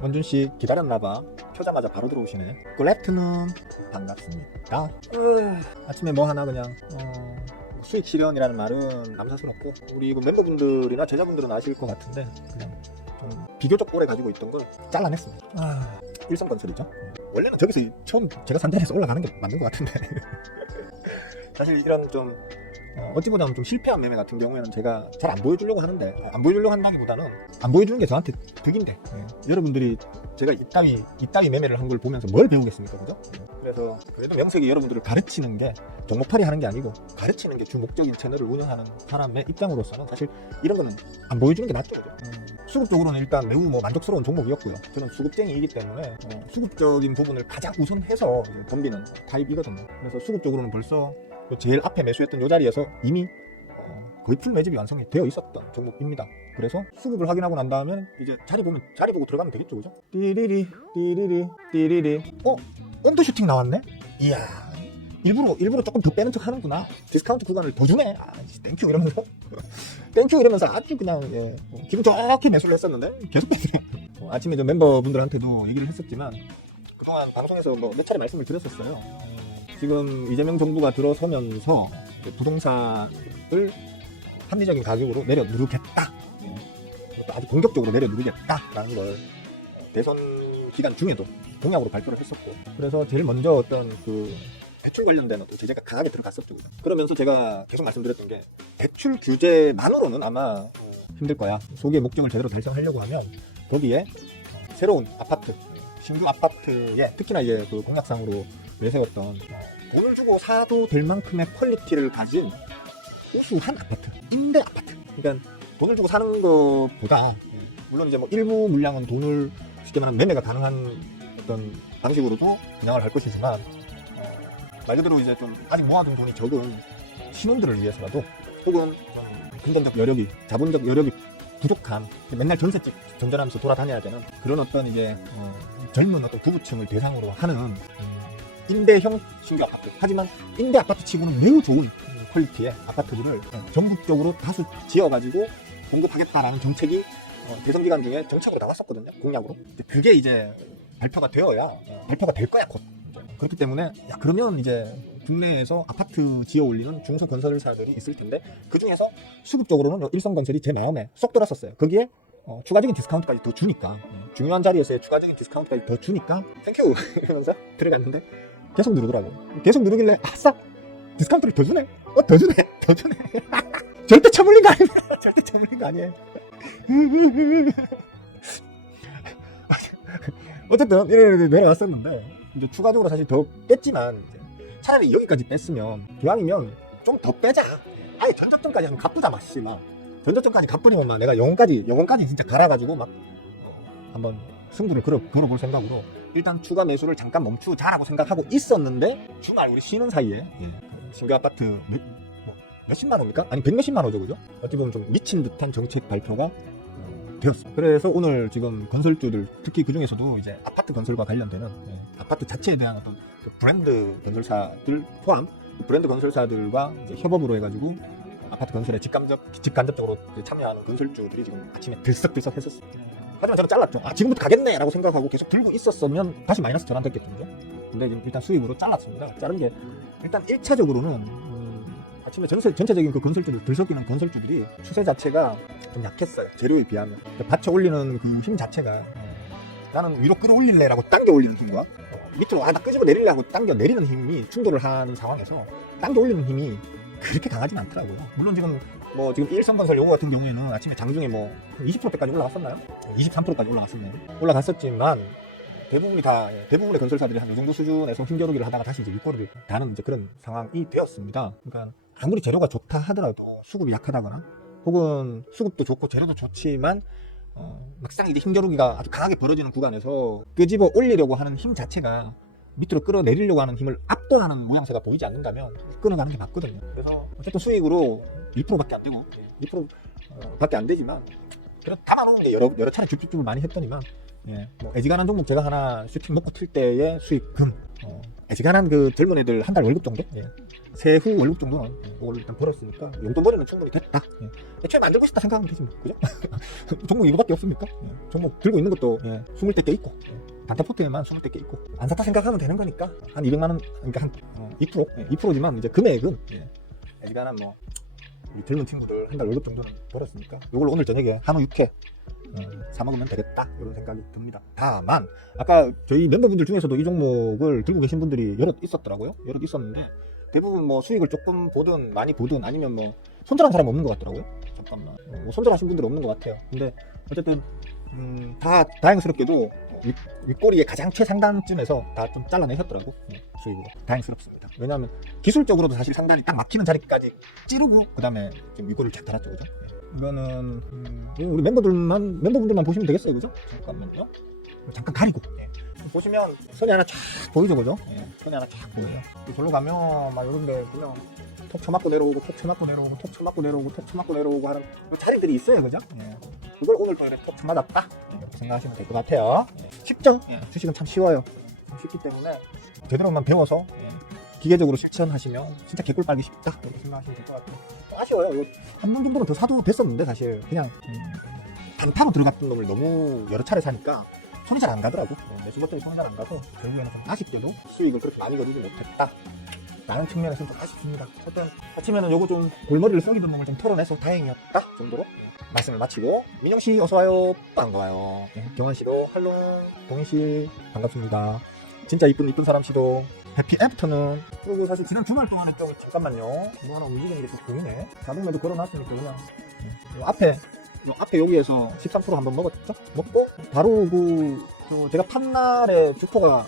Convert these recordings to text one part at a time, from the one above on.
원준씨 기다렸나봐. 켜자마자 바로 들어오시네. 굿애프터눈 반갑습니다. 아침에 뭐 하나 그냥 수익 실현이라는 말은 남사스럽고 우리 그 멤버분들이나 제자분들은 아실 것 같은데 그냥 좀 비교적 오래 가지고 있던 걸 잘라냈습니다. 일성건설이죠. 원래는 저기서 처음 제가 산 자리에서 올라가는 게 맞는 것 같은데 사실 이런 좀 어찌 보자면 좀 실패한 매매 같은 경우에는 제가 잘 안 보여주려고 하는데, 안 보여주려고 한다기보다는 안 보여주는 게 저한테 득인데, 여러분들이 제가 이따위 매매를 한 걸 보면서 뭘 배우겠습니까, 그죠? 그래서 그래도 명색이 여러분들을 가르치는 게 정목팔이 하는 게 아니고 가르치는 게 주 목적인 채널을 운영하는 사람의 입장으로서는 사실 이런 거는 안 보여주는 게 낫죠, 그죠? 수급적으로는 일단 매우 만족스러운 종목이었고요. 저는 수급쟁이이기 때문에 수급적인 부분을 가장 우선해서 덤비는 타입이거든요. 그래서 수급적으로는 벌써 제일 앞에 매수했던 이 자리에서 이미 거의 풀 매집이 완성이 되어 있었던 종목입니다. 그래서 수급을 확인하고 난 다음에 이제 자리 보고 들어가면 되겠죠, 그죠? 띠리리 언더슈팅 나왔네? 이야, 일부러 조금 더 빼는 척 하는구나. 디스카운트 구간을 더 주네. 땡큐 이러면서 땡큐 이러면서 아주 그냥 기분 좋게 매수를 했었는데 계속 빼더라. 아침에 저 멤버분들한테도 얘기를 했었지만 그동안 방송에서 몇 차례 말씀을 드렸었어요. 지금 이재명 정부가 들어서면서 부동산을 합리적인 가격으로 내려 누르겠다. 아주 공격적으로 내려 누르겠다라는 걸 대선 기간 중에도 공약으로 발표를 했었고, 그래서 제일 먼저 어떤 그 대출 관련된 어떤 제재가 강하게 들어갔었죠. 그러면서 제가 계속 말씀드렸던 게 대출 규제만으로는 아마 힘들 거야. 소기의 목적을 제대로 달성하려고 하면 거기에 새로운 아파트, 신규 아파트에 특히나 이제 그 공약상으로 내세웠던 돈을 주고 사도 될 만큼의 퀄리티를 가진 우수한 아파트, 임대 아파트. 그러니까 돈을 주고 사는 것보다 물론 이제 뭐 일부 물량은 돈을 쉽게 말하면 매매가 가능한 어떤 방식으로도 분양을 할 것이지만 말 그대로 이제 좀 아직 모아둔 돈이 적은 신혼들을 위해서라도 혹은 좀 금전적 여력이, 자본적 여력이 부족한 맨날 전셋집 전전하면서 돌아다녀야 되는 그런 어떤 이제 젊은 어떤 부부층을 대상으로 하는 임대형 신규 아파트. 하지만 임대 아파트 치고는 매우 좋은 퀄리티의 아파트들을 전국적으로 다수 지어가지고 공급하겠다라는 정책이 대선 기간 중에 정책으로 나왔었거든요. 공약으로. 그게 이제 발표가 되어야 발표가 될 거야 곧. 그렇기 때문에 그러면 이제 국내에서 아파트 지어 올리는 중소건설사들이 있을 텐데 그 중에서 수급적으로는 일성건설이 제 마음에 쏙 들었었어요. 거기에 추가적인 디스카운트까지 더 주니까, 중요한 자리에서의 추가적인 디스카운트까지 더 주니까 땡큐 이러면서 들어갔는데 계속 누르더라고. 계속 누르길래 아싸 디스카운트를 더 주네. 더 주네. 절대 처물린 거 아니에요. 절대 처물린 거 아니에요. 어쨌든 이래 내려왔었는데 이제 추가적으로 사실 더 뺐지만 차라리 여기까지 뺐으면 기왕이면 좀 더 빼자. 아예 전저점까지 한번 갚으자 마씨 막. 전저점까지 갚으려면 막 내가 영혼까지 진짜 갈아가지고 막 한번 승부를 걸어볼 생각으로 일단 추가 매수를 잠깐 멈추자라고 생각하고 있었는데 주말 우리 쉬는 사이에 신규 아파트 몇십만 원입니까? 아니 100몇십만 원이죠, 그죠? 어찌 보면 좀 미친 듯한 정책 발표가 되었습니다. 그래서 오늘 지금 건설주들, 특히 그 중에서도 이제 아파트 건설과 관련되는 아파트 자체에 대한 어떤 그 브랜드 건설사들 포함 브랜드 건설사들과 이제 협업으로 해가지고 아파트 건설에 직간접적으로 참여하는 건설주들이 지금 아침에 들썩들썩 했었어요. 하지만 저는 잘랐죠. 지금부터 가겠네 라고 생각하고 계속 들고 있었으면 다시 마이너스 전환됐겠죠. 근데 지금 일단 수입으로 잘랐습니다. 자른 게 일단 1차적으로는 아침에 전체적인 그 건설주들, 들썩이는 건설주들이 추세 자체가 좀 약했어요. 재료에 비하면. 받쳐 올리는 그 힘 자체가 나는 위로 끌어올릴래 라고 당겨 올리는 힘과 밑으로 나 끄집어 내릴래 하고 당겨 내리는 힘이 충돌을 하는 상황에서 당겨 올리는 힘이 그렇게 강하진 않더라고요. 물론 지금 일성건설 요거 같은 경우에는 아침에 장중에 20%대까지 올라갔었나요? 23%까지 올라갔었나요? 올라갔었지만 대부분의 건설사들이 한 이 정도 수준에서 힘겨루기를 하다가 다시 이제 윗꼬리를 다는 이제 그런 상황이 되었습니다. 그러니까 아무리 재료가 좋다 하더라도 수급이 약하다거나 혹은 수급도 좋고 재료도 좋지만 막상 이제 힘겨루기가 아주 강하게 벌어지는 구간에서 끄집어 올리려고 하는 힘 자체가 밑으로 끌어내리려고 하는 힘을 압도하는 모양새가 보이지 않는다면 끊어가는 게 맞거든요. 그래서 어쨌든 수익으로 1%밖에 안 되고 2%밖에 안 되지만 그래도 담아놓은 게 여러 차례 줍줍줍을 많이 했더니만 애지간한 종목 제가 하나 슈팅 먹고 튈 때의 수익금 애지간한 그 젊은 애들 한 달 월급 정도 세후 월급 정도는 이걸 일단 벌었으니까 용돈 벌이는 충분히 됐다. 애초에 만들고 싶다 생각하면 되지 뭐. 그죠? 종목 이거밖에 없습니까? 종목 들고 있는 것도 20대 개 있고 단타포트에만 20대 개 있고 안 샀다 생각하면 되는 거니까 한 200만 원, 그러니까 한 2%지만 이제 금액은 일단은 뭐 우리 젊은 친구들 한 달 월급 정도는 벌었으니까 이걸 오늘 저녁에 한우 육회 사 먹으면 되겠다 이런 생각이 듭니다. 다만 아까 저희 멤버분들 중에서도 이 종목을 들고 계신 분들이 여럿 있었더라고요. 여럿 있었는데 대부분 뭐 수익을 조금 보든 많이 보든 아니면 뭐 손절한 사람 없는 것 같더라고요. 잠깐만 뭐 손절하신 분들 없는 것 같아요. 근데 어쨌든 다 다행스럽게도 윗꼬리의 가장 최상단쯤에서 다 좀 잘라내셨더라고. 수익으로 다행스럽습니다. 왜냐하면 기술적으로도 사실 상단이 딱 막히는 자리까지 찌르고 그 다음에 지금 윗꼬리를 쫙 달았죠, 그죠? 이거는 우리 멤버분들만 보시면 되겠어요, 그죠? 잠깐만요. 잠깐 가리고 보시면 선이 하나 쫙 보이죠, 그죠? 선이 하나 쫙 보여요. 절로 가면 막 이런데 보면 톡 쳐맞고 내려오고 톡 쳐맞고 내려오고 톡 쳐맞고 내려오고 톡 쳐맞고 내려오고 하는 자리들이 있어요, 그죠? 그걸 오늘 또 이렇게 톡 쳐맞았다 이렇게 생각하시면 될 것 같아요. 쉽죠? 주식은 참 쉬워요. 쉽기 때문에 제대로만 배워서 기계적으로 실천하시면 진짜 개꿀 빨기 쉽다 이렇게 생각하시면 될 것 같아요. 아쉬워요. 한 번 정도는 더 사도 됐었는데 사실 그냥 단타로 들어갔던 놈을 너무 여러 차례 사니까 손이 잘 안 가더라고. 매수 버튼이 손이 잘 안 가서 결국에는 좀 아쉽게도 수익을 그렇게 많이 거두지 못했다 라는 측면에서는 좀 아쉽습니다. 하여튼 아침에는 요거 좀 골머리를 썩이던 놈을 좀 털어내서 다행이었다 정도로 말씀을 마치고, 민영씨 어서와요. 반가워요. 경원씨도 할롱. 동희씨 반갑습니다. 진짜 이쁜 사람씨도 해피 애프터는. 그리고 사실 지난 주말 동안에 좀 잠깐만요 뭐 하나 움직이는 게 좀 보이네. 자동매도 걸어놨으니까 그냥 요 앞에 여기에서 13% 한번 먹었죠? 먹고 바로 제가 판날에 주포가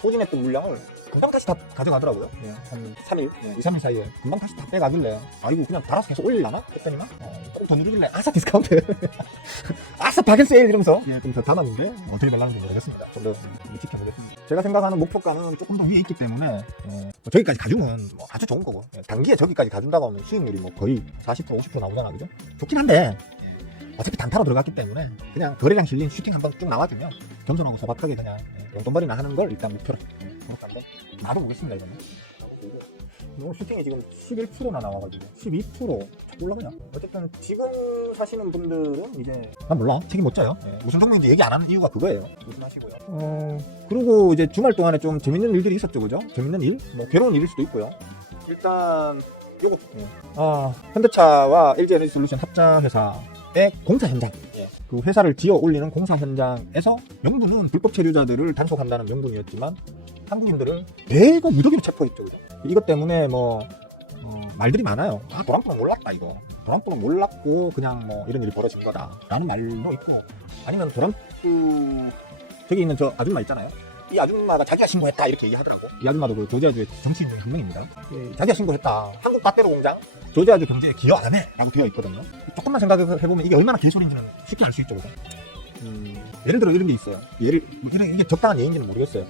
소진했던 물량을 금방 다시 다 가져가더라고요. 한 3일, 2, 3일 사이에 금방 다시 다 빼가길래 아이고 그냥 달아서 계속 올리려나? 했더니만 조금 더 누르길래 아싸 디스카운트 아싸 바겐 세일 이러면서 좀 더 담았는데 어떻게 달라는지 모르겠습니다. 좀 더 지켜보겠습니다. 제가 생각하는 목표가는 조금 더 위에 있기 때문에 저기까지 가주면 뭐 아주 좋은 거고, 단기에 저기까지 가준다고 하면 수익률이 뭐 거의 40% 50% 나오잖아, 그죠? 좋긴 한데 어차피 단타로 들어갔기 때문에 그냥 거래량 실린 슈팅 한번 쭉 나와주면 겸손하고 소박하게 그냥 용돈벌이나 하는 걸 일단 목표로 그렇게 나도 보겠습니다. 이거는 오늘 슈팅이 지금 11%나 나와가지고 12% 자꾸 올라가냐. 어쨌든 지금 사시는 분들은 이제 난 몰라, 책임 못 져요. 무슨 종목인지 얘기 안 하는 이유가 그거예요. 조심하시고요. 그리고 이제 주말 동안에 좀 재밌는 일들이 있었죠, 그죠? 재밌는 일? 뭐 괴로운 일일 수도 있고요. 일단 요거 현대차와 LG에너지솔루션 합작회사 공사 현장, 그 회사를 지어 올리는 공사 현장에서 명분은 불법 체류자들을 단속한다는 명분이었지만 한국인들을 대거 무더기로 체포했죠. 그죠? 이것 때문에 말들이 많아요. 도랑꾼은 몰랐다 이거. 도랑꾼은 몰랐고 그냥 뭐 이런 일이 벌어진 거다 라는 말도 있고, 아니면 도랑꾼 저기 있는 저 아줌마 있잖아요. 이 아줌마가 자기가 신고했다 이렇게 얘기하더라고. 이 아줌마도 그 조지아주의 정치인 중 한 명입니다. 자기가 신고했다. 한국 빠떼로 공장 조지아주 경제에 기여 안 해 라고 되어 있거든요. 조금만 생각해보면 이게 얼마나 개소리인지는 쉽게 알 수 있죠, 그죠? 예를 들어 이런 게 있어요. 이게 적당한 예인지는 모르겠어요.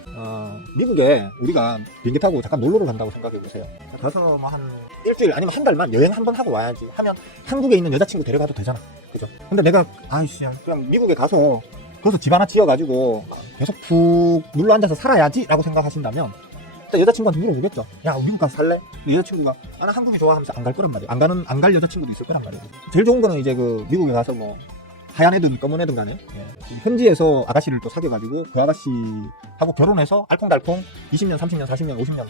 미국에 우리가 비행기 타고 잠깐 놀러를 간다고 생각해보세요. 가서 뭐 한 일주일 아니면 한 달만 여행 한번 하고 와야지 하면 한국에 있는 여자친구 데려가도 되잖아, 그죠? 근데 내가 그냥 미국에 가서 거기서 집 하나 지어가지고 계속 푹 눌러 앉아서 살아야지 라고 생각하신다면 일단 여자친구한테 물어보겠죠. 야, 미국 가서 살래? 여자친구가 나 한국이 좋아 하면서 안 갈 거란 말이야. 안 갈 여자친구도 있을 거란 말이야. 제일 좋은 거는 이제 미국에 가서 뭐 하얀 애든 검은 애든 간에 현지에서 아가씨를 또 사귀어가지고 그 아가씨하고 결혼해서 알콩달콩 20년, 30년, 40년, 50년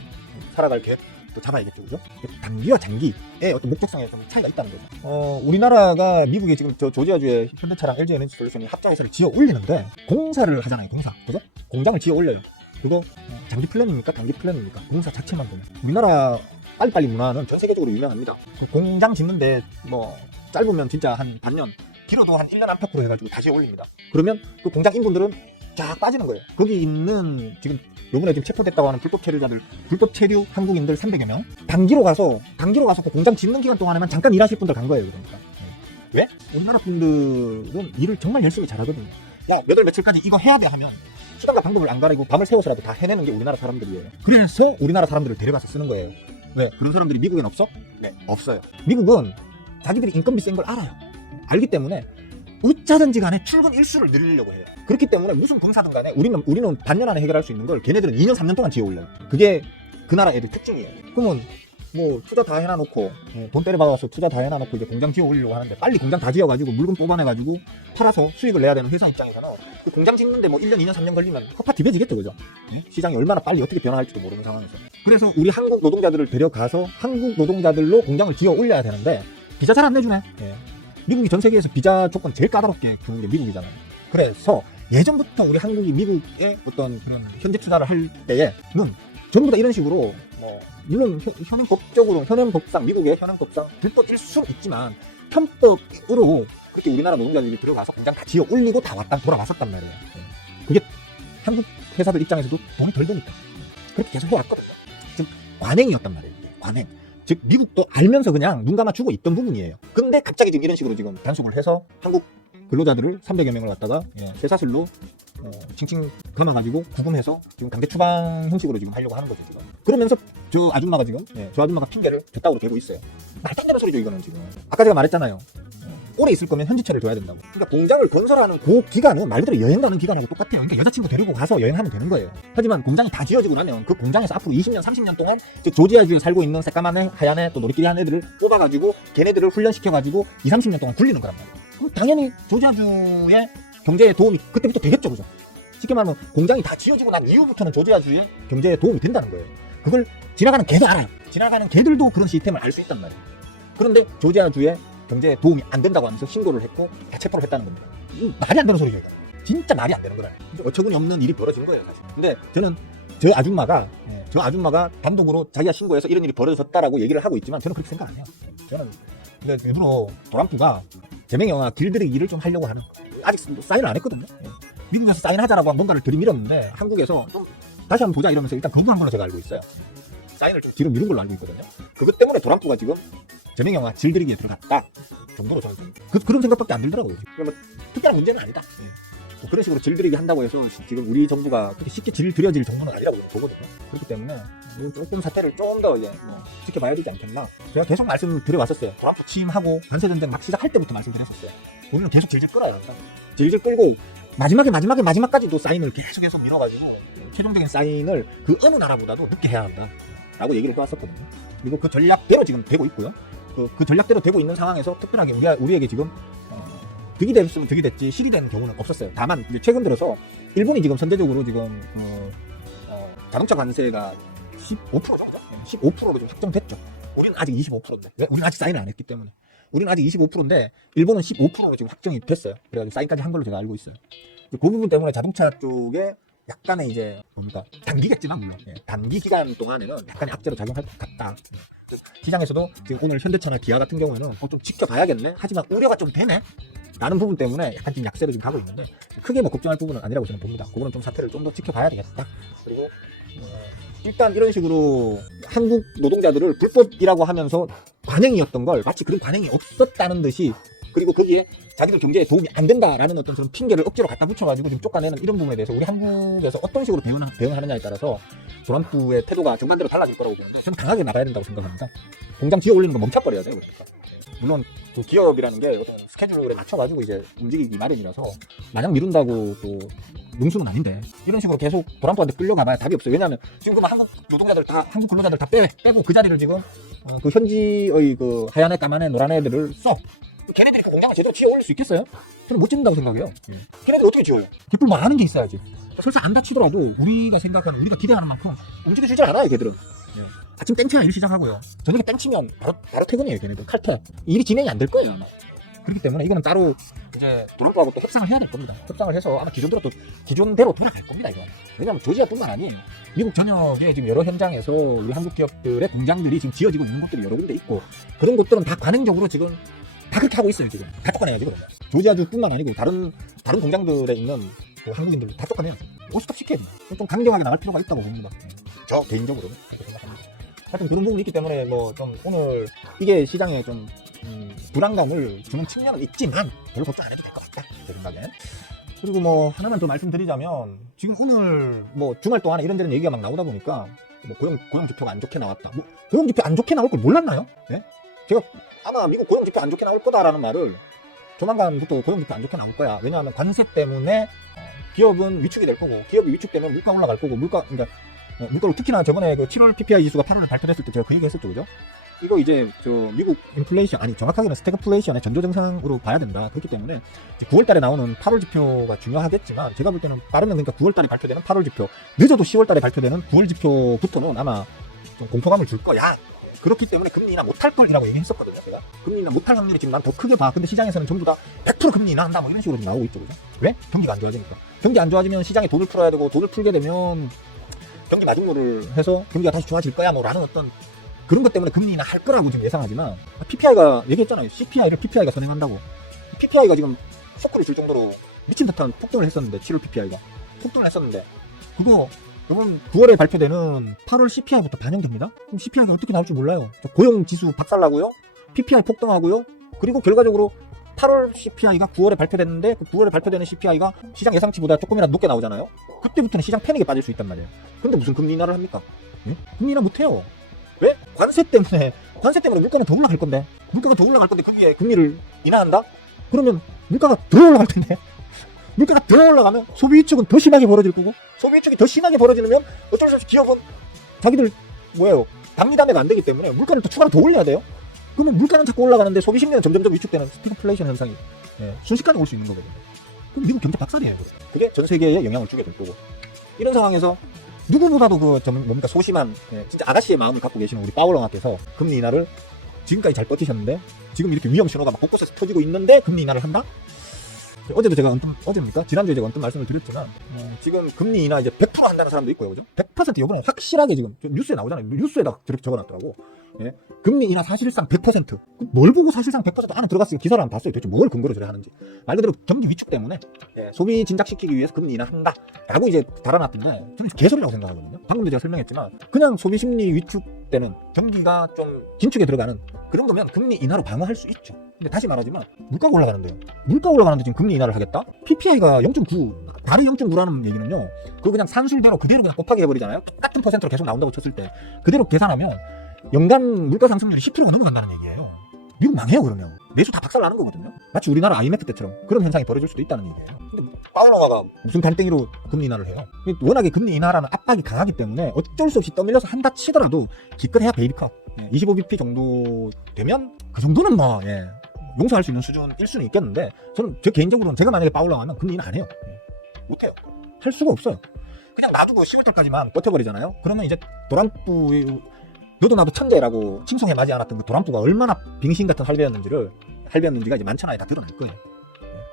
살아갈 계획 또 잡아야겠죠, 그죠? 단기와 장기의 어떤 목적성에 좀 차이가 있다는 거죠. 우리나라가 미국에 지금 저 조지아주의 현대차랑 LG에너지솔루션이 합작회사를 지어 올리는데 공사를 하잖아요, 공사, 그죠? 공장을 지어 올려요. 그거 장기 플랜입니까? 단기 플랜입니까? 공사 자체만 보면 우리나라 빨리빨리 문화는 전 세계적으로 유명합니다. 공장 짓는데 뭐 짧으면 진짜 한 반년, 길어도 한 1년 안팎으로 해가지고 다시 올립니다. 그러면 그 공장 인분들은 쫙 빠지는 거예요. 거기 있는 지금 요번에 지금 체포됐다고 하는 불법 체류 한국인들 300여 명 단기로 가서 그 공장 짓는 기간 동안에만 잠깐 일하실 분들 간 거예요. 그러니까 왜? 우리나라 분들은 일을 정말 열심히 잘하거든요. 야, 몇 월 며칠까지 이거 해야 돼 하면 수단과 방법을 안 가리고 밤을 새워서라도 다 해내는 게 우리나라 사람들이에요. 그래서 우리나라 사람들을 데려가서 쓰는 거예요. 왜? 그런 사람들이 미국엔 없어? 네, 없어요. 미국은 자기들이 인건비 센 걸 알아요. 알기 때문에 어쩌든지 간에 출근 일수를 늘리려고 해요. 그렇기 때문에 무슨 공사든 간에 우리는 반년 안에 해결할 수 있는 걸 걔네들은 2년 3년 동안 지어 올려요. 그게 그 나라 애들 특징이에요. 그러면 뭐 투자 다 해놔놓고 돈 때려박아서 투자 다 해놔놓고 이제 공장 지어 올리려고 하는데 빨리 공장 다 지어가지고 물건 뽑아내가지고 팔아서 수익을 내야 되는 회사 입장에서는 그 공장 짓는데 뭐 1년, 2년, 3년 걸리면 허파디벼지겠죠, 그죠? 시장이 얼마나 빨리 어떻게 변화할지도 모르는 상황에서. 그래서 우리 한국 노동자들을 데려가서 한국 노동자들로 공장을 지어 올려야 되는데 비자 잘 안 내주네. 미국이 전 세계에서 비자 조건 제일 까다롭게 주는 게 미국이잖아요. 그래서 예전부터 우리 한국이 미국에 어떤 그런 현지 투자를 할 때에는 전부 다 이런 식으로 뭐 물론 현행법상 미국의 현행법상 불법일 수는 있지만 편법으로 그렇게 우리나라 노동자들이 들어가서 공장 다 지어 올리고 다 돌아왔었단 말이에요. 그게 한국 회사들 입장에서도 돈이 덜 드니까 그렇게 계속 해왔거든요. 즉 관행이었단 말이에요. 관행. 즉 미국도 알면서 그냥 눈 감아주고 있던 부분이에요. 근데 갑자기 지금 이런 식으로 지금 단속을 해서 한국 근로자들을 300여 명을 갖다가 쇠사슬로 칭칭 감아가지고 구금해서 지금 강제 추방 형식으로 지금 하려고 하는 거죠 지금. 그러면서 저 아줌마가 지금 저 아줌마가 핑계를 줬다고 대고 있어요. 말도 안 되는 소리죠 이거는 지금. 아까 제가 말했잖아요. 오래 있을 거면 현지차를 둬야 된다고. 그러니까 공장을 건설하는 그 기간은 말 그대로 여행 가는 기간하고 똑같아요. 그러니까 여자친구 데리고 가서 여행하면 되는 거예요. 하지만 공장이 다 지어지고 나면 그 공장에서 앞으로 20년, 30년 동안 조지아주에 살고 있는 새까만 하얀 또 놀이끼리 한 애들을 뽑아가지고 걔네들을 훈련시켜가지고 2, 30년 동안 굴리는 거란 말이에요. 그럼 당연히 조지아주의 경제에 도움이 그때부터 되겠죠, 그죠? 쉽게 말하면 공장이 다 지어지고 난 이후부터는 조지아주의 경제에 도움이 된다는 거예요. 그걸 지나가는 개도 알아요. 지나가는 개들도 그런 시스템을 알 수 있단 말이에요. 그런데 조지아주의 경제에 도움이 안 된다고 하면서 신고를 했고 다 체포를 했다는 겁니다. 말이 안 되는 소리죠. 이거. 진짜 말이 안 되는 거라. 어처구니 없는 일이 벌어진 거예요, 사실. 근데 저는 저 아줌마가 단독으로 자기가 신고해서 이런 일이 벌어졌다라고 얘기를 하고 있지만 저는 그렇게 생각 안 해요. 저는 일부러 트럼프가 제명영화 길들이기를 좀 하려고 하는 아직 사인을 안 했거든요. 미국에서 사인하자라고 뭔가를 들이밀었는데 한국에서 좀 다시 한번 보자 이러면서 일단 거부한 걸로 제가 알고 있어요. 사인을 좀 뒤로 미룬 걸로 알고 있거든요. 그것 때문에 트럼프가 지금 제명영화 질들이기에 들어갔다 정도로 저는 그런 생각밖에 안 들더라고요. 그러면 특별한 문제는 아니다. 뭐 그런 식으로 질들이기 한다고 해서 지금 우리 정부가 그렇게 쉽게 질들여질 정도는 아니라고 보거든요. 그렇기 때문에 조금 사태를 좀 더 이제 지켜봐야 되지 않겠나. 제가 계속 말씀드려왔었어요. 트럼프 취임하고 관세전쟁 막 시작할 때부터 말씀드렸었어요. 우리는 계속 질질 끌어요. 질질 끌고 마지막까지도 사인을 계속 밀어가지고 최종적인 사인을 그 어느 나라보다도 늦게 해야 한다 라고 얘기를 떠왔었거든요. 그리고 그 전략대로 지금 되고 있고요. 그 전략대로 되고 있는 상황에서 특별하게 우리에게 지금 득이 됐으면 득이 됐지 실이 된 경우는 없었어요. 다만 이제 최근 들어서 일본이 지금 선제적으로 지금 자동차 관세가 15%죠, 그죠? 15%로 좀 확정됐죠. 우리는 아직 25%인데 우리는 아직 사인을 안 했기 때문에 우리는 아직 25%인데 일본은 15%로 지금 확정이 됐어요. 그래가지고 사인까지 한 걸로 제가 알고 있어요. 그 부분 때문에 자동차 쪽에 약간의 이제 뭡니까 단기겠지만 물론 단기 기간 동안에는 약간의 악재로 작용할 것 같다. 시장에서도 지금 오늘 현대차나 기아 같은 경우에는 좀 지켜봐야겠네. 하지만 우려가 좀 되네. 라는 부분 때문에 약간 좀 약세로 좀 가고 있는데 크게 뭐 걱정할 부분은 아니라고 저는 봅니다. 그거는 좀 사태를 좀 더 지켜봐야 되겠다. 그리고 일단 이런 식으로 한국 노동자들을 불법이라고 하면서 관행이었던 걸 마치 그런 관행이 없었다는 듯이 그리고 거기에 자기들 경제에 도움이 안 된다라는 어떤 그런 핑계를 억지로 갖다 붙여가지고 지금 쫓아내는 이런 부분에 대해서 우리 한국에서 어떤 식으로 대응하느냐에 따라서 트럼프의 태도가 정반대로 달라질 거라고 보는데 저는 강하게 나가야 된다고 생각합니다. 공장 지어 올리는 거 멈춰버려야 돼요. 물론 그 기업이라는 게 어떤 스케줄에 맞춰가지고 이제 움직이기 마련이라서 마냥 미룬다고 그 능수는 아닌데 이런 식으로 계속 트럼프한테 끌려가봐야 답이 없어요. 왜냐하면 지금 그 한국 근로자들 다 빼고 그 자리를 지금 그 현지의 그 하얀 애 까만 애 노란 애들을 써. 걔네들이 그 공장을 제대로 지어 올릴 수 있겠어요? 저는 못 짓는다고 생각해요. 걔네들 어떻게 지어요? 뒷불 뭐 아는 게 있어야지. 설사 안 다치더라도 우리가 기대하는 만큼 움직여주질 않아요, 걔들은. 아침 땡치면 일 시작하고요. 저녁에 땡치면 바로 퇴근이에요, 걔네들. 칼퇴. 일이 진행이 안 될 거예요, 아마. 그렇기 때문에 이거는 따로 이제 트럼프하고 또 협상을 해야 될 겁니다. 협상을 해서 아마 기존대로 돌아갈 겁니다, 이거. 왜냐하면 조지아뿐만 아니에요. 미국 전역에 지금 여러 현장에서 우리 한국 기업들의 공장들이 지금 지어지고 있는 곳들이 여러 군데 있고 그런 곳들은 다 관행적으로 지금 다 그렇게 하고 있어요, 지금. 다 쫓아내야지, 그러면. 조지아주뿐만 아니고 다른 공장들에 있는 그 한국인들 다 쫓아내야지. 오스톱 시켜야 돼요. 좀 강경하게 나갈 필요가 있다고 봅니다. 저 개인적으로는 그렇게 생각합니다. 하여튼 그런 부분이 있기 때문에 뭐 좀 오늘 이게 시장에 좀 불안감을 주는 측면은 있지만 별로 걱정 안 해도 될 것 같다, 제 생각엔. 그리고 뭐 하나만 더 말씀드리자면 지금 오늘 뭐 주말 동안에 이런저런 얘기가 막 나오다 보니까 뭐 고용 지표가 안 좋게 나왔다. 뭐 고용 지표 안 좋게 나올 걸 몰랐나요? 네? 제가 아마 미국 고용 지표 안 좋게 나올 거다라는 말을 조만간부터 고용 지표 안 좋게 나올 거야. 왜냐하면 관세 때문에 기업은 위축이 될 거고 기업이 위축되면 물가 올라갈 거고 그러니까 물가로 특히나 저번에 그 7월 PPI 지수가 8월에 발표됐을 때 제가 그 얘기 했었죠, 그죠? 이거 이제 저 미국 인플레이션, 아니 정확하게는 스태그플레이션의 전조 증상으로 봐야 된다. 그렇기 때문에 9월달에 나오는 8월 지표가 중요하겠지만 제가 볼 때는 빠르면 그러니까 9월달에 발표되는 8월 지표, 늦어도 10월달에 발표되는 9월 지표부터는 아마 좀 공포감을 줄 거야. 그렇기 때문에 금리 인하 못할 걸이라고 얘기했었거든요. 제가 금리 인하 못할 확률이 지금 난 더 크게 봐. 근데 시장에서는 전부 다 100% 금리 인하한다 뭐 이런 식으로 나오고 있죠, 그죠? 왜? 경기가 안 좋아지니까. 경기 안 좋아지면 시장에 돈을 풀어야 되고, 돈을 풀게 되면 경기 마중물을 해서 경기가 다시 좋아질 거야 뭐라는 어떤 그런 것 때문에 금리 인하 할 거라고 지금 예상하지만, PPI가 얘기했잖아요. CPI를 PPI가 선행한다고. PPI가 지금 쇼크를 줄 정도로 미친 듯한 폭등을 했었는데, 7월 PPI가 폭등을 했었는데, 그거 이번 9월에 발표되는 8월 CPI부터 반영됩니다. 그럼 CPI가 어떻게 나올 줄 몰라요. 고용지수 박살나고요, PPI 폭등하고요, 그리고 결과적으로 8월 CPI가 9월에 발표됐는데, 그 9월에 발표되는 CPI가 시장 예상치보다 조금이라도 높게 나오잖아요. 그때부터는 시장 패닉에 빠질 수 있단 말이에요. 근데 무슨 금리 인하를 합니까? 응? 금리 인하 못해요. 왜? 관세 때문에 물가는 더 올라갈 건데, 거기에 금리를 인하한다? 그러면 물가가 더 올라갈 텐데, 물가가 더 올라가면 소비 위축은 더 심하게 벌어질 거고, 소비 위축이 더 심하게 벌어지면 어쩔 수 없이 기업은 자기들 박리담회가 안 되기 때문에 물가를 또 추가로 더 올려야 돼요. 그러면 물가는 자꾸 올라가는데 소비 심리는 점점점 위축되는 스태그플레이션 현상이 순식간에 올 수 있는 거거든요. 그럼 미국 경제 박살이에요. 그게 전 세계에 영향을 주게 될 거고, 이런 상황에서 누구보다도 소심한 진짜 아가씨의 마음을 갖고 계시는 우리 파월 왕께서 금리 인하를 지금까지 잘 버티셨는데, 지금 이렇게 위험 신호가 막 곳곳에서 터지고 있는데 금리 인하를 한다? 어제도 제가 지난주에 제가 말씀을 드렸지만, 지금 금리 인하 이제 100% 한다는 사람도 있고요, 그죠? 100% 이번에 확실하게 지금 뉴스에 나오잖아요. 뉴스에다 저렇게 적어놨더라고. 예. 금리 인하 사실상 100%. 뭘 보고 사실상 100% 안에 들어갔으면 기사를 안 봤어요. 도대체 뭘 근거로 저래 하는지. 말 그대로 경기 위축 때문에 소비 진작시키기 위해서 금리 인하한다 라고 이제 달아놨던데, 저는 개소리라고 생각하거든요. 방금도 제가 설명했지만 그냥 소비 심리 위축 때는 경기가 좀 긴축에 들어가는 그런 거면 금리 인하로 방어할 수 있죠. 근데 다시 말하지만 물가가 올라가는데요. 물가 올라가는데 지금 금리 인하를 하겠다? PPI가 0.9, 달이 0.9라는 얘기는요, 그거 그냥 산술대로 그대로 그냥 곱하기 해버리잖아요. 똑같은 퍼센트로 계속 나온다고 쳤을 때 그대로 계산하면 연간 물가 상승률이 10%가 넘어간다는 얘기예요. 미국 망해요. 그러면 내수 다 박살나는 거거든요. 마치 우리나라 IMF 때처럼 그런 현상이 벌어질 수도 있다는 얘기예요. 근데 파월러가 무슨 간땡이로 금리 인하를 해요? 워낙에 금리 인하라는 압박이 강하기 때문에 어쩔 수 없이 떠밀려서 한다 치더라도 기껏해야 베이비컷 25bp 정도 되면 그 정도는 용서할 수 있는 수준일 수는 있겠는데, 저는 제 개인적으로는 제가 만약에 파월러 하면 금리 인하 안 해요. 못해요. 할 수가 없어요. 그냥 놔두고 10월달까지만 버텨버리잖아요. 그러면 이제 도란프, 너도 나도 천재라고 칭송해 마지 않았던 그 도란프가 얼마나 빙신 같은 할배였는지가 이제 만천하에 다 드러날 거예요.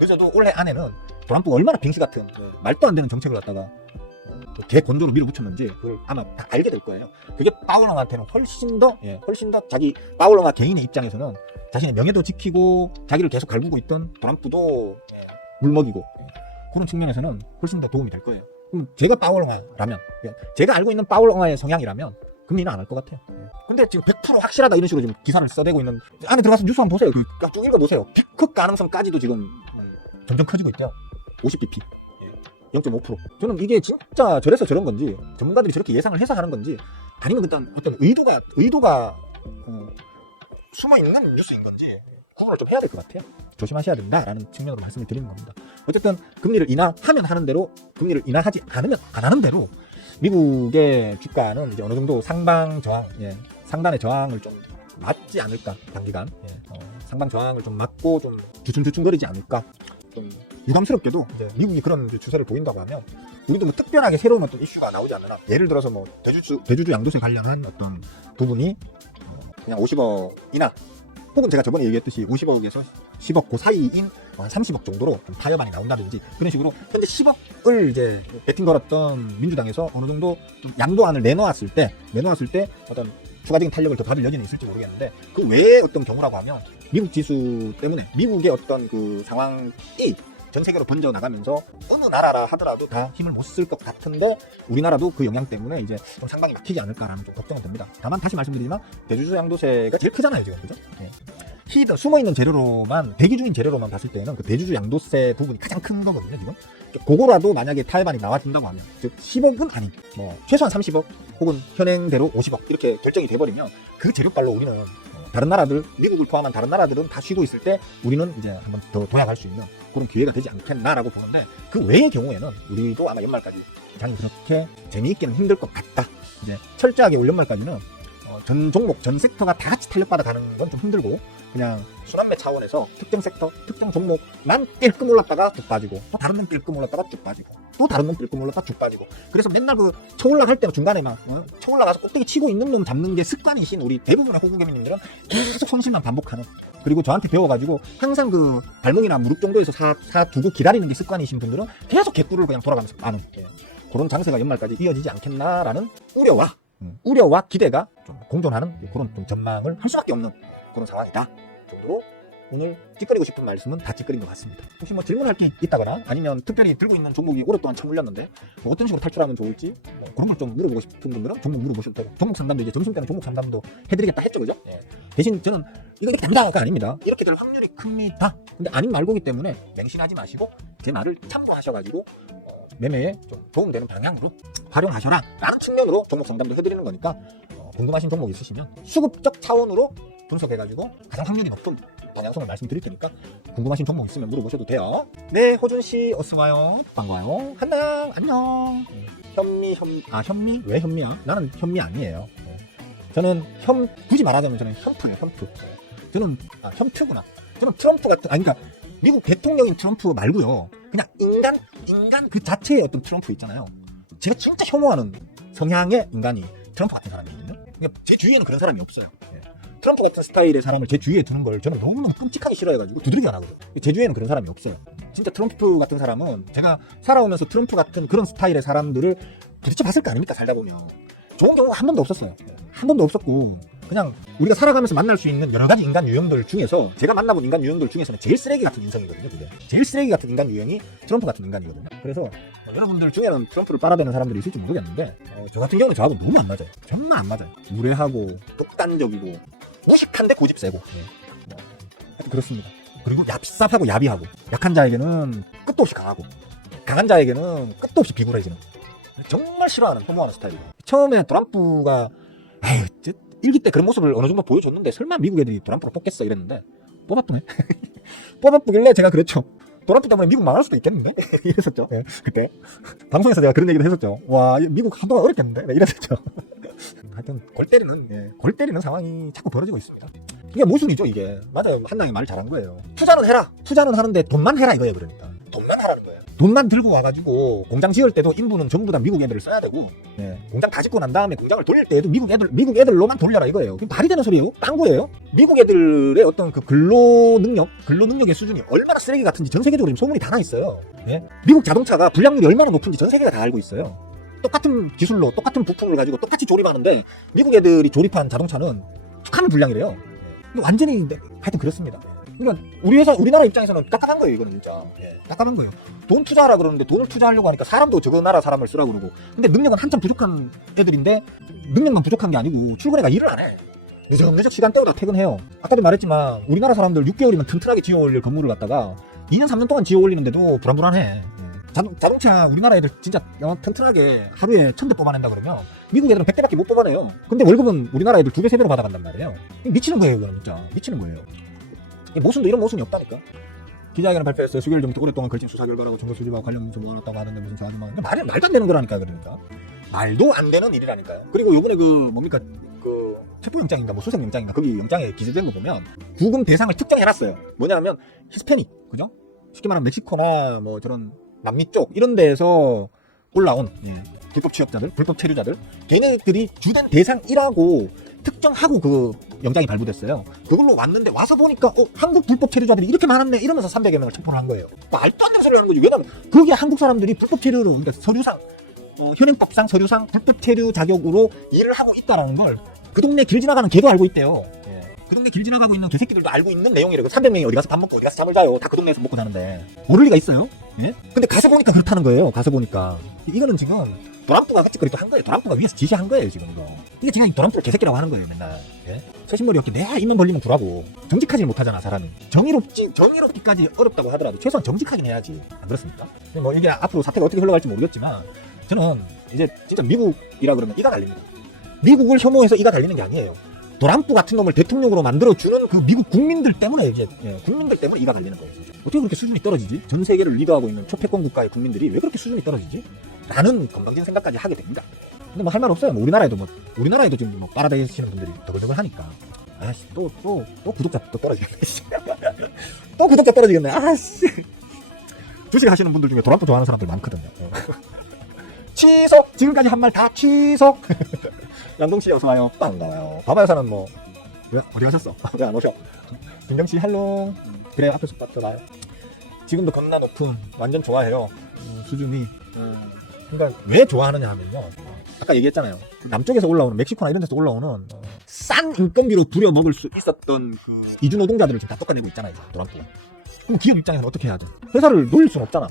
늦어도 올해 안에는 도란프가 얼마나 빙신 같은 말도 안 되는 정책을 갖다가 개 건조로 밀어붙였는지 그걸 아마 다 알게 될 거예요. 그게 파월러한테는 훨씬 더 자기 파월러 개인의 입장에서는 자신의 명예도 지키고 자기를 계속 갈구고 있던 도란프도 물먹이고, 그런 측면에서는 훨씬 더 도움이 될 거예요. 그럼 제가 파월러라면, 제가 알고 있는 파월러의 성향이라면 금리는 안 할 것 같아요. 근데 지금 100% 확실하다 이런 식으로 지금 기사를 써대고 있는, 안에 들어가서 뉴스 한번 보세요. 쭉 읽어보세요. 빅컷 가능성까지도 지금 점점 커지고 있대요. 50bp 0.5%. 저는 이게 진짜 저래서 저런 건지, 전문가들이 저렇게 예상을 해서 하는 건지, 아니면 어떤 의도가 숨어있는 뉴스인 건지 구분을 좀 해야 될 것 같아요. 조심하셔야 된다라는 측면으로 말씀을 드리는 겁니다. 어쨌든 금리를 인하하면 하는 대로, 금리를 인하하지 않으면 안 하는 대로 미국의 주가는 이제 어느 정도 상단의 저항을 좀 맞지 않을까, 단기간 상방 저항을 좀 맞고 좀 주춤주춤거리지 않을까. 좀 유감스럽게도 이제 미국이 그런 추세를 보인다고 하면 우리도 뭐 특별하게 새로운 어떤 이슈가 나오지 않느나, 예를 들어서 뭐 대주주 양도세 관련한 어떤 부분이 그냥 50억 이나, 혹은 제가 저번에 얘기했듯이 50억에서 10억 그 사이인 30억 정도로 좀 타협안이 나온다든지, 그런 식으로 현재 10억을 이제 배팅 걸었던 민주당에서 어느 정도 좀 양도안을 내놓았을 때 어떤 추가적인 탄력을 더 받을 여지는 있을지 모르겠는데, 그 외에 어떤 경우라고 하면 미국 지수 때문에 미국의 어떤 그 상황이 전 세계로 번져 나가면서 어느 나라라 하더라도 다 힘을 못 쓸 것 같은데, 우리나라도 그 영향 때문에 이제 좀 상방이 막히지 않을까라는 좀 걱정은 됩니다. 다만 다시 말씀드리지만 대주주 양도세가 제일 크잖아요 지금, 그죠? 숨어있는 재료로만, 대기 중인 재료로만 봤을 때는 그 대주주 양도세 부분이 가장 큰 거거든요 지금. 그거라도 만약에 타협안이 나와준다고 하면, 즉 10억은 아닌 최소한 30억 혹은 현행대로 50억 이렇게 결정이 돼버리면 그 재료빨로 우리는 다른 나라들, 미국을 포함한 다른 나라들은 다 쉬고 있을 때 우리는 이제 한번 더 도약할 수 있는 그런 기회가 되지 않겠나라고 보는데, 그 외의 경우에는 우리도 아마 연말까지 장이 그렇게 재미있기는 힘들 것 같다. 이제 철저하게 올 연말까지는 전 종목, 전 섹터가 다 같이 탄력받아 가는 건 좀 힘들고, 그냥 순환매 차원에서 특정 섹터, 특정 종목만 띨끔 올랐다가 쭉 빠지고, 또 다른 놈 띨끔 올랐다가 쭉 빠지고, 또 다른 놈 띨끔 올랐다가 쭉 빠지고, 그래서 맨날 그 쳐올라갈 때 중간에 막 쳐올라가서 꼭대기 치고 있는 놈 잡는 게 습관이신 우리 대부분의 호구개미님들은 계속 손실만 반복하는, 그리고 저한테 배워가지고 항상 그 발목이나 무릎 정도에서 사 두고 기다리는 게 습관이신 분들은 계속 개꿀을 그냥 돌아가면서 빠는, 그런 장세가 연말까지 이어지지 않겠나라는 우려와 기대가 좀 공존하는 그런 좀 전망을 할 수밖에 없는 그런 상황이다 정도로, 오늘 찌끄리고 싶은 말씀은 다 찌끄린 것 같습니다. 혹시 뭐 질문할 게 있다거나 아니면 특별히 들고 있는 종목이 오랫동안 쳐물렸는데 뭐 어떤 식으로 탈출하면 좋을지 뭐 그런 걸 좀 물어보고 싶은 분들은 종목 물어보셔도 되고, 종목 상담도 이제 점심때는 종목 상담도 해드리겠다 했죠, 그죠? 대신 저는 이거 이렇게 됩니다가 아닙니다. 이렇게 될 확률이 큽니다. 근데 아닌 말고기 때문에 맹신하지 마시고 제 말을 참고하셔가지고 매매에 좀 도움되는 방향으로 활용하셔라 라는 측면으로 종목 상담도 해드리는 거니까, 궁금하신 종목 있으시면 수급적 차원으로 분석해가지고 가장 확률이 높은 방향성을 말씀드릴 테니까 궁금하신 종목 있으면 물어보셔도 돼요. 네, 호준씨 어서와요. 반가워요. 한나 안녕. 현미? 왜 현미야? 나는 현미 아니에요. 저는 굳이 말하자면 저는 현프예요. 현프. 저는 현프구나. 저는 트럼프 같은, 그러니까 미국 대통령인 트럼프 말고요, 그냥 인간 그 자체의 어떤 트럼프 있잖아요. 제가 진짜 혐오하는 성향의 인간이 트럼프 같은 사람이거든요. 그러니까 제 주위에는 그런 사람이 없어요. 트럼프 같은 스타일의 사람을 제 주위에 두는 걸 저는 너무너무 끔찍하게 싫어해가지고 두드리기 안 하거든요. 제 주위에는 그런 사람이 없어요. 진짜 트럼프 같은 사람은, 제가 살아오면서 트럼프 같은 그런 스타일의 사람들을 부딪혀 봤을 거 아닙니까, 살다 보면. 좋은 경우가 한 번도 없었어요. 한 번도 없었고, 그냥 우리가 살아가면서 만날 수 있는 여러 가지 인간 유형들 중에서, 제가 만나본 인간 유형들 중에서는 제일 쓰레기 같은 인성이거든요. 그게 제일 쓰레기 같은 인간 유형이 트럼프 같은 인간이거든요. 그래서 여러분들 중에는 트럼프를 빨아대는 사람들이 있을지 모르겠는데, 저 같은 경우는 저하고 너무 안 맞아요. 정말 안 맞아요. 무례하고 독단적이고 무식한데 고집 세고, 하여튼 그렇습니다. 그리고 얍삽하고 야비하고, 약한 자에게는 끝도 없이 강하고, 강한 자에게는 끝도 없이 비굴해지는, 정말 싫어하는, 혐오하는 스타일이에요. 처음에 트럼프가 일기 때 그런 모습을 어느 정도 보여줬는데, 설마 미국 애들이 트럼프를 뽑겠어 이랬는데 뽑아쁘네. 뽑아쁘길래 제가 그랬죠. 트럼프 때문에 미국 망할 수도 있겠는데? 이랬었죠. 그때 방송에서 제가 그런 얘기도 했었죠. 와, 미국 한동안 어렵겠는데? 이랬었죠. 하여튼 골 때리는 상황이 자꾸 벌어지고 있습니다. 이게 모순이죠, 이게. 맞아요. 한당이 말 잘한 거예요. 투자는 해라. 투자는 하는데 돈만 해라 이거예요. 그러니까 돈만 하라는 거예요. 돈만 들고 와가지고 공장 지을 때도 인부는 전부 다 미국 애들을 써야 되고, 공장 다 짓고 난 다음에 공장을 돌릴 때에도 미국 애들로만 돌려라 이거예요. 그게 말이 되는 소리예요? 딴 거예요? 미국 애들의 어떤 그 근로 능력의 수준이 얼마나 쓰레기 같은지 전 세계적으로 지금 소문이 다 나 있어요. 미국 자동차가 불량률이 얼마나 높은지 전 세계가 다 알고 있어요. 똑같은 기술로 똑같은 부품을 가지고 똑같이 조립하는데 미국 애들이 조립한 자동차는 북한 불량이래요. 완전히 하여튼 그렇습니다. 그러니까 우리나라 입장에서는 깝깝한 거예요, 이거는 진짜. 깝깝한 거예요. 돈 투자하라 그러는데 돈을 투자하려고 하니까 사람도 저거 나라 사람을 쓰라고 그러고, 근데 능력은 한참 부족한 애들인데 능력만 부족한 게 아니고 출근해가 일을 안 해. 늦적 시간대마다 퇴근해요. 아까도 말했지만 우리나라 사람들 6개월이면 튼튼하게 지어올릴 건물을 갖다가 2년 3년 동안 지어올리는데도 불안불안해. 자동차 우리나라 애들 진짜 튼튼하게 하루에 1000대 뽑아낸다 그러면 미국 애들은 100대밖에 못 뽑아내요. 근데 월급은 우리나라 애들 2배 3배로 받아간단 말이에요. 미치는 거예요, 이거는 진짜. 미치는 거예요. 모순도 이런 모순이 없다니까. 기자회견을 발표했어요. 수개월 전부터 오랫동안 걸친 수사 결과라고 정보 수집하고 관련 문서 모아놨다고 하는데 무슨 저하지만 말도 안 되는 거라니까. 그러니까 말도 안 되는 일이라니까요. 그리고 요번에 그 체포영장인가 뭐 수색영장인가 거기 영장에 기재된 거 보면 구금 대상을 특정해놨어요. 뭐냐면 히스패닉, 그죠? 쉽게 말하면 멕시코나 뭐 저런 남미 쪽 이런 데에서 올라온 불법 취업자들, 불법 체류자들, 걔네들이 주된 대상이라고 특정하고 그 영장이 발부됐어요. 그걸로 왔는데 와서 보니까 한국 불법 체류자들이 이렇게 많았네 이러면서 300여 명을 체포를 한 거예요. 말도 안 되는 소리를 하는 거지. 왜냐면 그게 한국 사람들이 불법 체류로, 그러니까 서류상 현행법상 서류상 불법 체류 자격으로 일을 하고 있다라는 걸 그 동네 길 지나가는 걔도 알고 있대요. 그 동네 길 지나가고 있는 개새끼들도 알고 있는 내용이래요. 300명이 어디 가서 밥 먹고 어디 가서 잠을 자요. 다 그 동네에서 먹고 자는데 모를 리가 있어요? 근데 가서 보니까 그렇다는 거예요. 가서 보니까 이거는 지금 도람프가 찌꺼리 또 한 거예요. 도람프가 위에서 지시한 거예요, 지금 이거. 이게 지금 도람프를 개새끼라고 하는 거예요, 맨날. 서신머리 없게 내가 입만 벌리면 두라고. 정직하지 못하잖아, 사람이. 정의롭기까지 어렵다고 하더라도 최소한 정직하긴 해야지. 안 그렇습니까? 뭐 이게 앞으로 사태가 어떻게 흘러갈지 모르겠지만 저는 이제 진짜 미국이라 그러면 이가 달립니다. 미국을 혐오해서 이가 달리는 게 아니에요. 트럼프 같은 놈을 대통령으로 만들어주는 그 미국 국민들 때문에 이제 국민들 때문에 이가 갈리는 거예요. 진짜. 어떻게 그렇게 수준이 떨어지지? 전 세계를 리더하고 있는 초패권 국가의 국민들이 왜 그렇게 수준이 떨어지지? 라는 건방진 생각까지 하게 됩니다. 근데 뭐 할 말 없어요. 뭐 우리나라에도 지금 뭐 빨아들이시는 분들이 더글더글 하니까. 아씨 또 구독자 또 떨어지겠네. 또 구독자 떨어지겠네. 아씨. 주식 하시는 분들 중에 트럼프 좋아하는 사람들 많거든요. 취소! 지금까지 한 말 다 취소! 양동씨 어서와요. 반가워요. 바바야사는 뭐 왜? 어디 가셨어? 왜 안 오셔? 김정씨 헬로. 그래 앞에서 봤더 나요. 지금도 겁나 높은 완전 좋아해요. 수준이. 그러니까 왜 좋아하느냐 하면요. 아까 얘기했잖아요. 남쪽에서 올라오는 멕시코나 이런 데서 올라오는 싼 인건비로 부려먹을 수 있었던 그 이주 노동자들을 지금 다 깎아내고 있잖아요. 트럼프가. 그럼 기업 입장에서는 어떻게 해야 돼? 회사를 놀릴 수는 없잖아.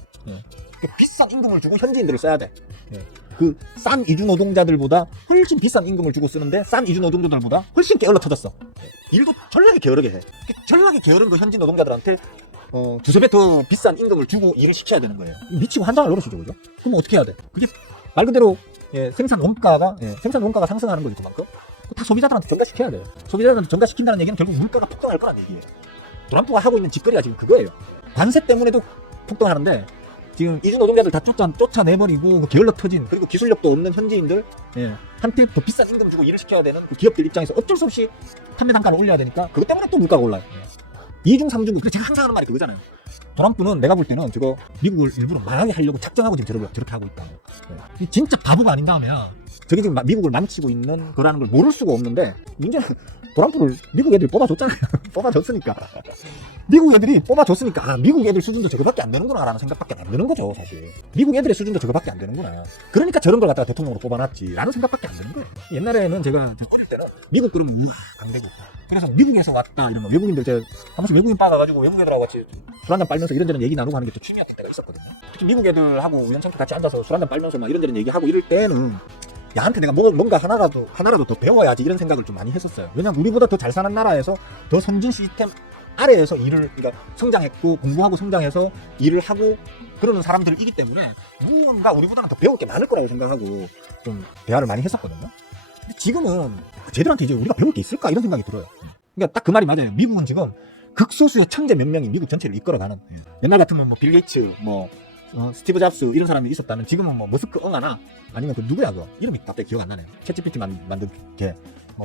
비싼 임금을 주고 현지인들을 써야 돼. 그 싼 이주 노동자들보다 훨씬 비싼 임금을 주고 쓰는데 싼 이주 노동자들보다 훨씬 게을러 터졌어. 일도 전략에 게으르게 해. 전략에 게으른 그 현지 노동자들한테 두세 배 더 비싼 임금을 주고 일을 시켜야 되는 거예요. 미치고 환장을 노릇이죠, 그죠? 그럼 어떻게 해야 돼? 그게 말 그대로 생산 원가가 상승하는 거지 그만큼. 다 소비자들한테 전가시켜야 돼. 소비자들한테 전가시킨다는 얘기는 결국 물가가 폭등할 거란 얘기예요. 트럼프가 하고 있는 짓거리가 지금 그거예요. 관세 때문에도 폭등하는데 지금 이주 노동자들 다 쫓아내버리고 게을러 터진 그리고 기술력도 없는 현지인들 한테 더 비싼 임금 주고 일을 시켜야 되는 그 기업들 입장에서 어쩔 수 없이 판매 단가를 올려야 되니까 그것 때문에 또 물가가 올라요. 이중 삼중. 그래서 제가 항상 하는 말이 그거잖아요. 트럼프는 내가 볼 때는 저거 미국을 일부러 망하게 하려고 작정하고 지금 저렇게 하고 있다. 진짜 바보가 아닌가 하면 저게 지금 미국을 망치고 있는 거라는 걸 모를 수가 없는데 문제는 트럼프를 미국 애들이 뽑아줬잖아요. 뽑아줬으니까. 미국 애들이 뽑아줬으니까 미국 애들 수준도 저거밖에 안 되는구나 라는 생각밖에 안 드는 거죠 사실. 미국 애들의 수준도 저거밖에 안 되는구나. 그러니까 저런 걸 갖다가 대통령으로 뽑아놨지 라는 생각밖에 안 드는 거예요. 옛날에는 제가 어릴 때는 미국 그러면 우와 강대국. 그래서 미국에서 왔다 이러면 외국인들 제가 한 번씩 외국인 빠가가지고 외국 애들하고 같이 술 한잔 빨면서 이런저런 얘기 나누고 하는 게 또 취미였던 때가 있었거든요. 특히 미국 애들하고 우연찮게 같이 앉아서 술 한잔 빨면서 막 이런저런 얘기하고 이럴 때는 야한테 내가 뭔가 하나라도 더 배워야지 이런 생각을 좀 많이 했었어요. 왜냐면 우리보다 더 잘 사는 나라에서 더 선진 시스템 아래에서 그러니까 성장했고 공부하고 성장해서 일을 하고 그러는 사람들이기 때문에 무언가 우리보다는 더 배울 게 많을 거라고 생각하고 좀 대화를 많이 했었거든요. 근데 지금은 쟤들한테 이제 우리가 배울 게 있을까 이런 생각이 들어요. 그러니까 딱 그 말이 맞아요. 미국은 지금 극소수의 천재 몇 명이 미국 전체를 이끌어가는. 옛날 같으면 뭐 빌 게이츠, 스티브 잡스 이런 사람이 있었다면 지금은 뭐 머스크 응하나 아니면 그 누구야 그 이름이 갑자기 기억 안 나네요. 챗GPT 만든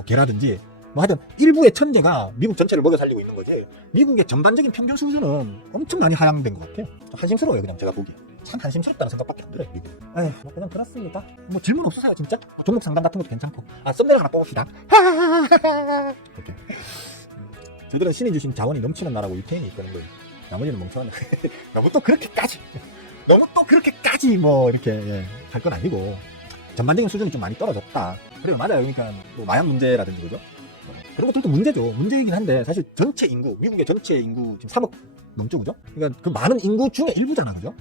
걔라든지 뭐 하여튼 일부의 천재가 미국 전체를 먹여 살리고 있는 거지. 미국의 전반적인 평균 수준은 엄청 많이 하향된 것 같아요. 한심스러워요 그냥 제가 보기. 참 한심스럽다는 생각밖에 안 들어요 미국. 뭐 그냥 그렇습니다. 뭐 질문 없으세요 진짜? 종목 상담 같은 것도 괜찮고. 썸네일 하나 뽑읍시다. 이렇게. 저들은 신이 주신 자원이 넘치는 나라고 유태인이 이끄는 거예요. 나머지는 멍청한. 너무 또 그렇게까지 뭐 이렇게 할 건 아니고 전반적인 수준이 좀 많이 떨어졌다. 그래요 맞아요. 그러니까 뭐 마약 문제라든지 그죠? 그런 것들도 문제죠. 문제이긴 한데 사실 전체 인구 미국의 전체 인구 지금 3억 넘죠 그죠? 그러니까 그 많은 인구 중에 일부잖아 그죠?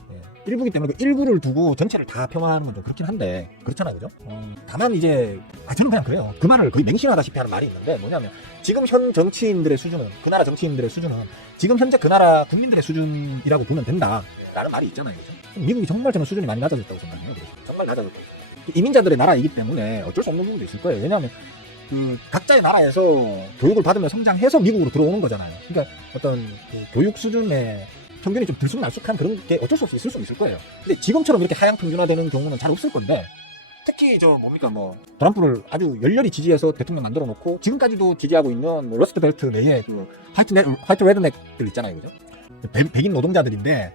일부기 때문에 그 일부를 두고 전체를 다 폄하하는 건 좀 그렇긴 한데 그렇잖아 그죠? 다만 이제 저는 그냥 그래요. 그 말을 거의 맹신하다시피 하는 말이 있는데 뭐냐면 지금 현 정치인들의 수준은 그 나라 정치인들의 수준은 지금 현재 그 나라 국민들의 수준이라고 보면 된다라는 말이 있잖아요 그죠? 미국이 정말 저는 수준이 많이 낮아졌다고 생각해요. 그래서 정말 낮아졌고 이민자들의 나라이기 때문에 어쩔 수 없는 부분도 있을 거예요. 왜냐하면 그 각자의 나라에서 교육을 받으며 성장해서 미국으로 들어오는 거잖아요. 그러니까 어떤 그 교육 수준의 평균이 좀 들쑥날쑥한 그런 게 어쩔 수 없이 있을 수 있을 거예요. 근데 지금처럼 이렇게 하향 평준화되는 경우는 잘 없을 건데 특히 트럼프를 아주 열렬히 지지해서 대통령 만들어 놓고 지금까지도 지지하고 있는 뭐 러스트 벨트 내에 그 화이트 레드넥들 있잖아요, 그죠? 백인 노동자들인데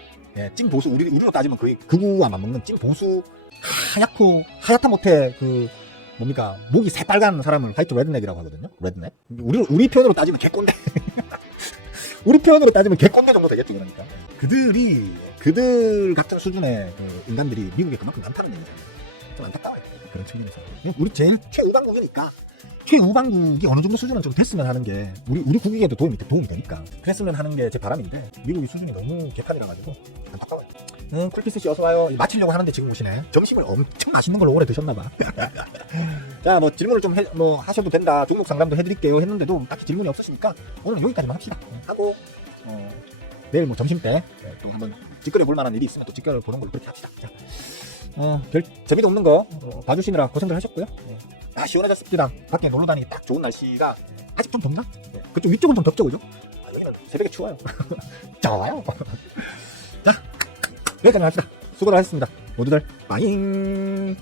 찐 보수 우리로 따지면 거의 극우와 맞먹는 찐 보수 하얗다 못해 목이 새빨간 사람을 화이트 레드넥이라고 하거든요. 레드넥. 우리 표현으로 따지면 개꼰대. 우리 표현으로 따지면 개꼰대 정도 되겠죠, 그러니까. 그들 같은 수준의 인간들이 미국에 그만큼 많다는 얘기잖아요. 좀 안타까워요. 그런 측면에서. 우리 제일 최우방국이니까 최우방국이 어느 정도 수준은 좀 됐으면 하는 게 우리 국익에도 도움이 되니까 그랬으면 하는 게 제 바람인데 미국의 수준이 너무 개판이라 가지고 안타까워요. 쿨피스 씨 어서 와요. 마치려고 하는데 지금 오시네. 점심을 엄청 맛있는 걸 오래 드셨나봐. 자, 뭐 질문을 좀 하셔도 된다. 종목 상담도 해드릴게요. 했는데도 딱히 질문이 없으시니까 오늘 여기까지만 합시다. 하고 내일 뭐 점심 때 또 한번 직거래 볼 만한 일이 있으면 또 직거래 보는 걸로 그렇게 합시다. 자, 별 재미도 없는 거 봐주시느라 고생들 하셨고요. 아, 시원해졌습니다. 밖에 놀러 다니기 딱 좋은 날씨가 아직 좀 덥나? 네. 그쪽 위쪽은 좀 덥죠, 그죠? 아, 여기는 새벽에 추워요. 좋아요. 자, 여기까지 합시다. 수고들 하셨습니다. 모두들 빠잉.